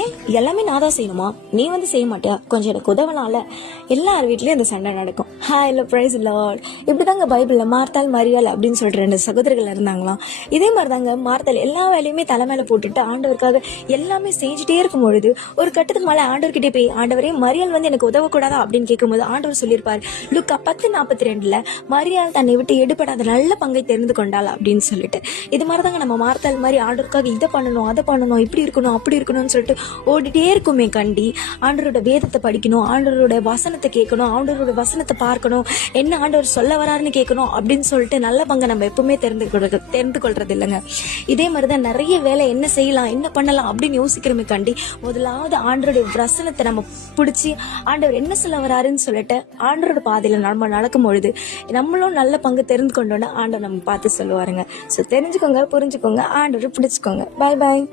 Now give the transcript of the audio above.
ஏன் எல்லாமே நான் தான் செய்யணுமா? நீ வந்து செய்ய மாட்டியா? கொஞ்சம் எனக்கு உதவலாம்ல. எல்லார் வீட்லயும் இந்த சண்டை நடக்கும். ஹாய்ல பிரைஸ் லார்ட். இப்படிதாங்க பைபிள்ல மார்த்தாள் மரியாள் அப்படின்னு சொல்லிட்டு 2 சகோதரர்கள் இருந்தாங்களாம். இதே மாதிரிதாங்க மார்த்தாள் எல்லா வேலையுமே தலை மேல போட்டுட்டு ஆண்டவருக்காக எல்லாமே செஞ்சுட்டே இருக்கும் பொழுது ஒரு கட்டத்துக்கு மேல ஆண்டவர்கிட்டே போய், ஆண்டவரே மரியாள் வந்து எனக்கு உதவக்கூடாதா அப்படின்னு கேட்கும்போது ஆண்டவர் சொல்லியிருப்பாரு லுக்கா 10:42 மரியாள் தன்னை விட்டு எடுபடாத நல்ல பங்கை தெரிந்து கொண்டாள் அப்படின்னு சொல்லிட்டு. இது மாதிரிதாங்க நம்ம மார்த்தாள் மாதிரி ஆண்டவருக்காக இதை பண்ணணும் அதை பண்ணணும் இப்படி இருக்கணும் அப்படி இருக்கணும்னு சொல்லிட்டு ஓடிட்டே இருக்குமே கண்டி. ஆண்டவரோட வேதத்தை படிக்கணும், ஆண்டவரோட வசனத்தை கேட்கணும், ஆண்டவரோட வசனத்தை பார்க்கணும், என்ன ஆண்டவர் சொல்ல வராருன்னு கேட்கணும் அப்படின்னு சொல்லிட்டு நல்ல பங்கை நம்ம எப்பவுமே தெரிந்து கொள்றது இல்லைங்க. இதே மாதிரிதான் நிறைய வேலை என்ன செய்யலாம் என்ன பண்ணலாம் அப்படின்னு யோசிக்கிறோமே கண்டி. முதலாவது ஆண்டவருடைய வசனத்தை நம்ம பிடிச்சி ஆண்டவர் என்ன சொல்ல வராருன்னு சொல்லிட்டு ஆண்டவரோட பாதையில நம்ம நடக்கும் பொழுது நம்மளும் நல்ல பங்கு தெரிந்து கொண்டோன்னா ஆண்டவர் நம்ம பார்த்து சொல்லுவாருங்க. ஸோ தெரிஞ்சுக்கோங்க, புரிஞ்சுக்கோங்க, ஆண்டவர் பிடிச்சுக்கோங்க. பாய் பாய்.